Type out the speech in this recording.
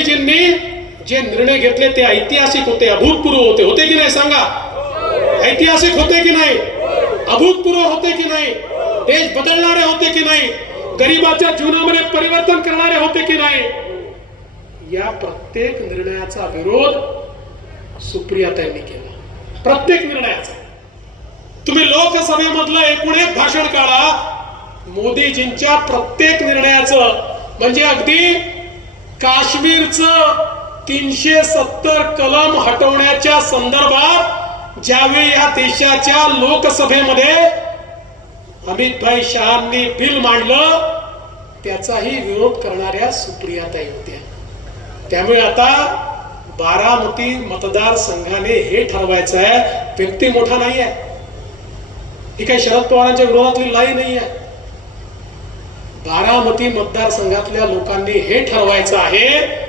मोदीजींनी जे निर्णय घेतले ते ऐतिहासिक होते, अभूतपूर्व होते. होते की नाही सांगा? ऐतिहासिक होते की नाही? अभूतपूर्व होते की नाही? देश बदलणारे होते की नाही? गरिबाच्या जीवनामध्ये परिवर्तन करणारे होते की नाही? या प्रत्येक निर्णयाचा विरोध सुप्रियाताईंनी केला. प्रत्येक निर्णयाचा. तुम्ही लोकसभेमधलं एकूण एक भाषण काढा, मोदीजींच्या प्रत्येक निर्णयाचं, म्हणजे अगदी काश्मीरचं 370 कलम हटवण्याच्या संदर्भात ज्यावेळी या देशाच्या लोकसभेमध्ये अमित भाई शहांनी बिल मांडलं, त्याचाही विरोध करणाऱ्या सुप्रियाताई होत्या. त्यामुळे आता बारामती मतदारसंघाने हे ठरवायचं आहे, व्यक्ती मोठा नाही आहे, ही काही शरद पवारांच्या विरोधातली लढाई नाही आहे. बारामती मतदारसंघातल्या लोकांनी हे ठरवायचं आहे